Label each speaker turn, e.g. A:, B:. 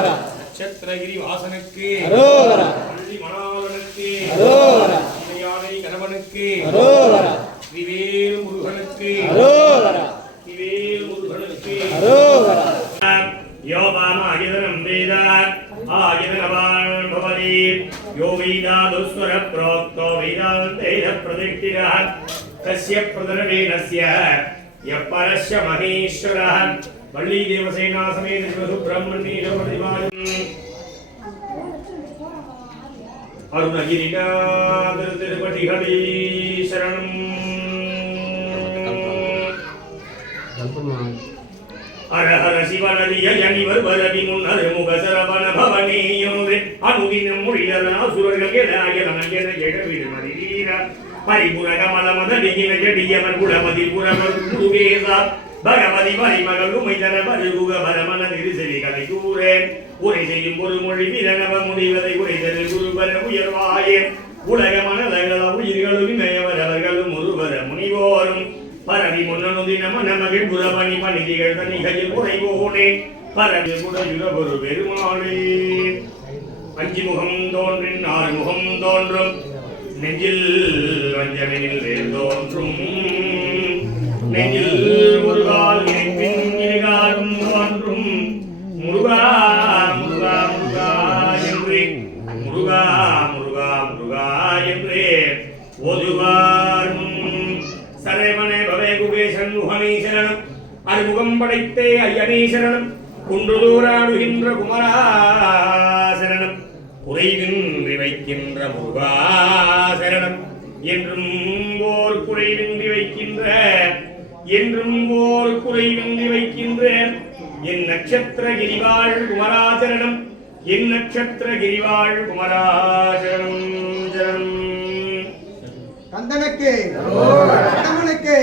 A: நட்சத்திரகிரி வாசனுக்கு பள்ளி மணாளனுக்கு யானை கணவனுக்கு திவேல் முருகனுக்கு திவேல் முருகனுக்கு
B: யோபான
A: அகிதனம் வேதார் ஆகிய பவதி யோ வேதாதுஸ்வர प्रोक्तो वेदान्तेन प्रतिष्ठितः तस्य प्रदर्शनेनस्य यः परस्य महेश्वरः वल्लीदेवसेना समेत शिवसुब्रह्मण्येन प्रतिमान् அருணகிரிநாதர் திருப்பதிகளே சரணம் ஹர ஹர சிவனதிய யனிவர் பரதி முன்னர் முக சரவண முதினம் அனுதினம் சுரர்கள் அசுரர்கள் என அயலன என எழவிடு மதிவீர பரிபுர கமல ஜடியவர் புறவர் குருவேசா பகவதி பருகுக பரமன கூறேன் உரை செய்யும் ஒரு மொழி விரணவ முடிவதை குருபர உயர்வாயே உலக மனதகள உயிர்களும் ஒருவர முனிவோரும் பரவி முன்னனுதி நம நமகில் புறபணி பணிதிகள் தனிகையில் பரவி குடையுற ஒரு பெருமாளே வஞ்சி முகம் தோன்றின் ஆறு முகம் தோன்றும். நெஞ்சில் வஞ்சனில் வேல் தோன்றும். நெஞ்சில் முருகால் இணைப்பின் இருகாலும் தோன்றும். முருகா முருகா முருகா என்று. முருகா முருகா முருகா என்று. ஒதுவார் சரவணே பவே குகேசன் முகனே அறிமுகம் படைத்தே ஐயனீசரனும் சரணம் குன்றுதூராடுகின்ற குமரா குறைவின்றி வைக்கின்ற முருகா சரணம் என்றும் ஓர் குறைவின்றி வைக்கின்ற என்றும் ஓர் குறைவின்றி வைக்கின்ற என் நட்சத்திர கிரிவாள் குமராச்சரணம் என் நட்சத்திர கிரிவாள் குமராச்சரணம் சரணம்
C: கந்தனுக்கு வேலவனுக்கு